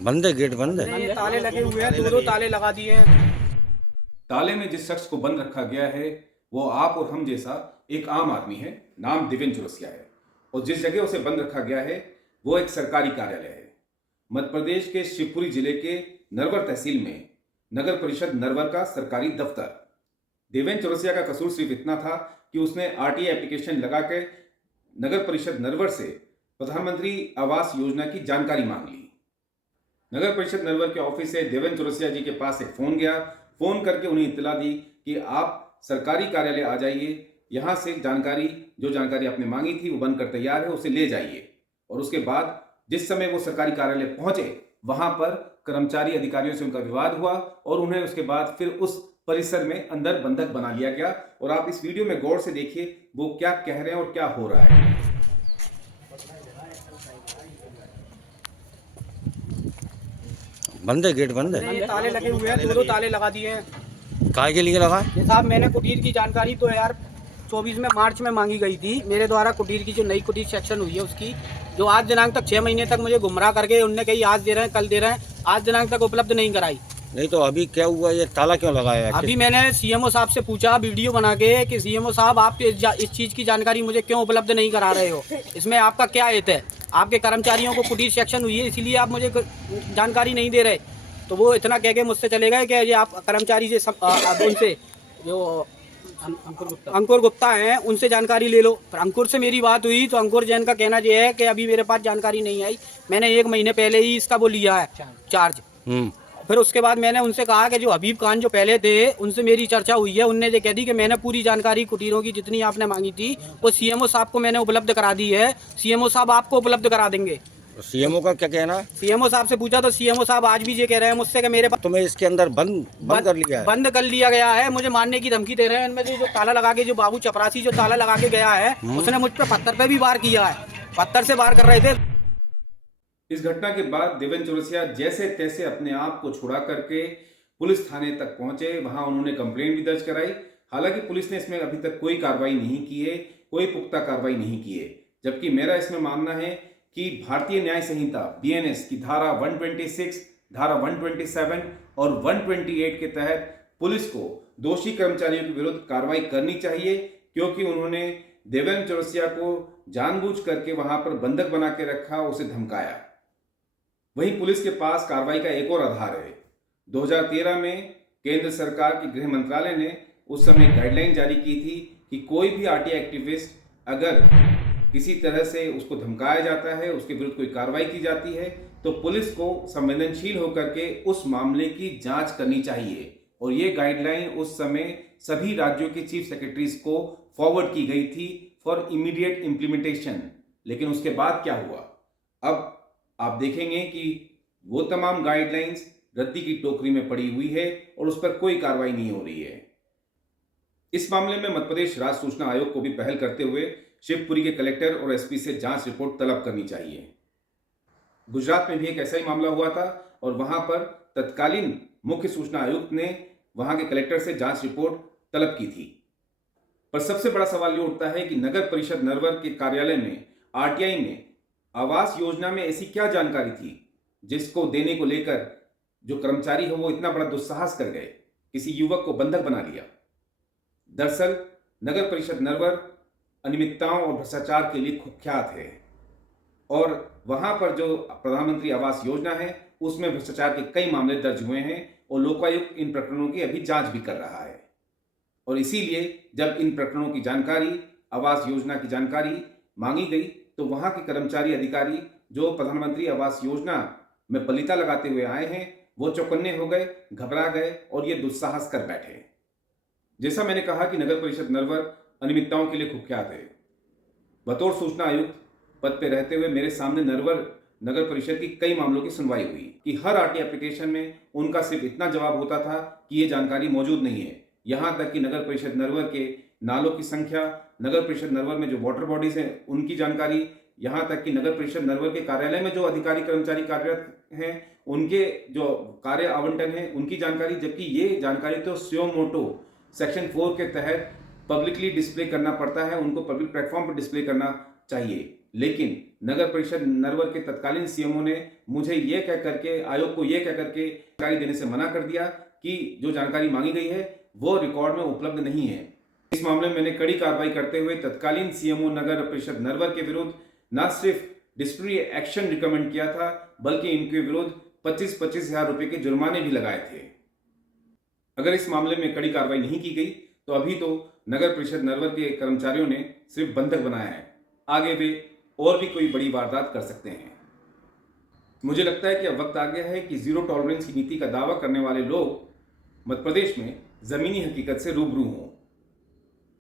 बंद है, गेट बंद है। ये ताले लगे हुए हैं, दो ताले लगा दिए हैं। ताले में जिस शख्स को बंद रखा गया है वो आप और हम जैसा एक आम आदमी है, नाम देवेंद्र चौरसिया है। और जिस जगह उसे बंद रखा गया है वो एक सरकारी कार्यालय है। मध्य प्रदेश के शिवपुरी जिले के नरवर तहसील में नगर परिषद नरवर का सरकारी दफ्तर। देवेंद्र चौरसिया का कसूर सिर्फ इतना था कि उसने आरटीआई एप्लीकेशन लगा के नगर परिषद नरवर से प्रधानमंत्री आवास योजना की जानकारी मांग ली। नगर परिषद नरवर के ऑफिस से देवेंद्र चौरसिया जी के पास एक फोन गया। फोन करके उन्हें इत्तला दी कि आप सरकारी कार्यालय आ जाइए, यहाँ से जो जानकारी आपने मांगी थी वो बनकर तैयार है, उसे ले जाइए। और उसके बाद जिस समय वो सरकारी कार्यालय पहुंचे वहां पर कर्मचारी अधिकारियों से उनका विवाद हुआ और उन्हें उसके बाद फिर उस परिसर में अंदर बंधक बना लिया गया। और आप इस वीडियो में गौर से देखिए वो क्या कह रहे हैं और क्या हो रहा है। बंद है, गेट बंद है। ये ताले लगे हुए हैं, दो ताले लगा दिए हैं। काय के लिए लगा? ये साहब, मैंने कुटीर की जानकारी 2024 में मार्च में मांगी गई थी। मेरे द्वारा कुटीर की जो नई कुटीर सेक्शन हुई है उसकी, जो आज दिनांक तक 6 महीने तक मुझे गुमराह करके उनने कही आज दे रहे हैं, कल दे रहे हैं, आज दिनांक तक उपलब्ध नहीं कराई। नहीं तो अभी क्या हुआ, ये ताला क्यों लगाया? अभी मैंने सीएमओ साहब से पूछा वीडियो बना के कि सीएमओ साहब आप इस चीज की जानकारी मुझे क्यों उपलब्ध नहीं करा रहे हो, इसमें आपका क्या हित है? आपके कर्मचारियों को कुटीर सेक्शन हुई है इसीलिए आप मुझे जानकारी नहीं दे रहे। तो वो इतना कह के मुझसे चले गए कि ये आप कर्मचारी से उनसे जो अंकुर गुप्ता हैं उनसे जानकारी ले लो। फिर अंकुर से मेरी बात हुई तो अंकुर जैन का कहना ये है कि अभी मेरे पास जानकारी नहीं आई, मैंने 1 महीने पहले ही इसका वो लिया है चार्ज। फिर उसके बाद मैंने उनसे कहा कि जो हबीब खान जो पहले थे उनसे मेरी चर्चा हुई है, उनने ये कह दी कि मैंने पूरी जानकारी कुटीरों की जितनी आपने मांगी थी वो सीएमओ साहब को मैंने उपलब्ध करा दी है, सीएमओ साहब आपको उपलब्ध करा देंगे। सीएमओ का क्या कहना? सीएमओ साहब से पूछा तो सीएमओ साहब आज भी ये कह रहे हैं मुझसे कि मेरे पास तुम्हें इसके अंदर बंद कर लिया है? बंद कर लिया गया है, मुझे मारने की धमकी दे रहे हैं। इनमें से जो ताला लगा के, जो बाबू चपरासी जो ताला लगा के गया है उसने मुझ पर पत्थर पे भी वार किया है, पत्थर से वार कर रहे थे। इस घटना के बाद देवेंद्र चौरसिया जैसे तैसे अपने आप को छुड़ा करके पुलिस थाने तक पहुंचे। वहां उन्होंने कंप्लेंट भी दर्ज कराई। हालांकि पुलिस ने इसमें अभी तक कोई कार्रवाई नहीं की है, कोई पुख्ता कार्रवाई नहीं की है। जबकि मेरा इसमें मानना है कि भारतीय न्याय संहिता बीएनएस की धारा 126, धारा 127 और 128 के तहत पुलिस को दोषी कर्मचारियों के विरुद्ध कार्रवाई करनी चाहिए, क्योंकि उन्होंने देवेंद्र चौरसिया को जानबूझ करके वहां पर बंधक बना के रखा, उसे धमकाया। वहीं पुलिस के पास कार्रवाई का एक और आधार है। 2013 में केंद्र सरकार के गृह मंत्रालय ने उस समय गाइडलाइन जारी की थी कि कोई भी आरटीआई एक्टिविस्ट अगर किसी तरह से उसको धमकाया जाता है, उसके विरुद्ध कोई कार्रवाई की जाती है, तो पुलिस को संवेदनशील होकर के उस मामले की जांच करनी चाहिए। और ये गाइडलाइन उस समय सभी राज्यों के चीफ सेक्रेटरीज को फॉरवर्ड की गई थी फॉर इमीडिएट इम्प्लीमेंटेशन। लेकिन उसके बाद क्या हुआ, अब आप देखेंगे कि वो तमाम गाइडलाइंस रद्दी की टोकरी में पड़ी हुई है और उस पर कोई कार्रवाई नहीं हो रही है। इस मामले में मध्य प्रदेश राज्य सूचना आयोग को भी पहल करते हुए शिवपुरी के कलेक्टर और एसपी से जांच रिपोर्ट तलब करनी चाहिए। गुजरात में भी एक ऐसा ही मामला हुआ था और वहां पर तत्कालीन मुख्य सूचना आयुक्त ने वहां के कलेक्टर से जांच रिपोर्ट तलब की थी। पर सबसे बड़ा सवाल ये उठता है कि नगर परिषद नरवर के कार्यालय में आरटीआई में आवास योजना में ऐसी क्या जानकारी थी जिसको देने को लेकर जो कर्मचारी है वो इतना बड़ा दुस्साहस कर गए, किसी युवक को बंधक बना लिया। दरअसल नगर परिषद नरवर अनियमितताओं और भ्रष्टाचार के लिए कुख्यात है और वहां पर जो प्रधानमंत्री आवास योजना है उसमें भ्रष्टाचार के कई मामले दर्ज हुए हैं और लोकायुक्त इन प्रकरणों की अभी जांच भी कर रहा है। और इसीलिए जब इन प्रकरणों की जानकारी, आवास योजना की जानकारी मांगी गई तो वहां के कर्मचारी अधिकारी जो प्रधानमंत्री आवास योजना में पलीता लगाते हुए आए हैं वो चौकन्ने हो गए, घबरा गए और ये दुस्साहस कर बैठे। जैसा मैंने कहा कि नगर परिषद नरवर अनियमितताओं के लिए कुख्यात है। बतौर सूचना आयुक्त पद पे रहते हुए मेरे सामने नरवर नगर परिषद की कई मामलों की सुनवाई हुई कि हर आरटीआई एप्लीकेशन में उनका सिर्फ इतना जवाब होता था कि ये जानकारी मौजूद नहीं है। यहाँ तक कि नगर परिषद नरवर के नालों की संख्या, नगर परिषद नरवर में जो वाटर बॉडीज हैं उनकी जानकारी, यहाँ तक कि नगर परिषद नरवर के कार्यालय में जो अधिकारी कर्मचारी कार्यरत हैं उनके जो कार्य आवंटन है उनकी जानकारी, जबकि ये जानकारी तो सुयो मोटो सेक्शन 4 के तहत पब्लिकली डिस्प्ले करना पड़ता है, उनको पब्लिक प्लेटफॉर्म पर डिस्प्ले करना चाहिए। लेकिन नगर परिषद नरवर के तत्कालीन सीएमओ ने मुझे ये कह करके, आयोग को ये कह करके जानकारी देने से मना कर दिया कि जो जानकारी मांगी गई है वो रिकॉर्ड में उपलब्ध नहीं है। इस मामले में मैंने कड़ी कार्रवाई करते हुए तत्कालीन सीएमओ नगर परिषद नरवर के विरुद्ध न सिर्फ डिसिप्लिनरी एक्शन रिकमेंड किया था, बल्कि इनके विरुद्ध 25-25 हजार रुपए के जुर्माने भी लगाए थे। अगर इस मामले में कड़ी कार्रवाई नहीं की गई तो अभी तो नगर परिषद नरवर के कर्मचारियों ने सिर्फ बंधक बनाया है, आगे वे और भी कोई बड़ी वारदात कर सकते हैं। मुझे लगता है कि अब वक्त आ गया है कि जीरो टॉलरेंस की नीति का दावा करने वाले लोग मध्य प्रदेश में जमीनी हकीकत से रूबरू हों।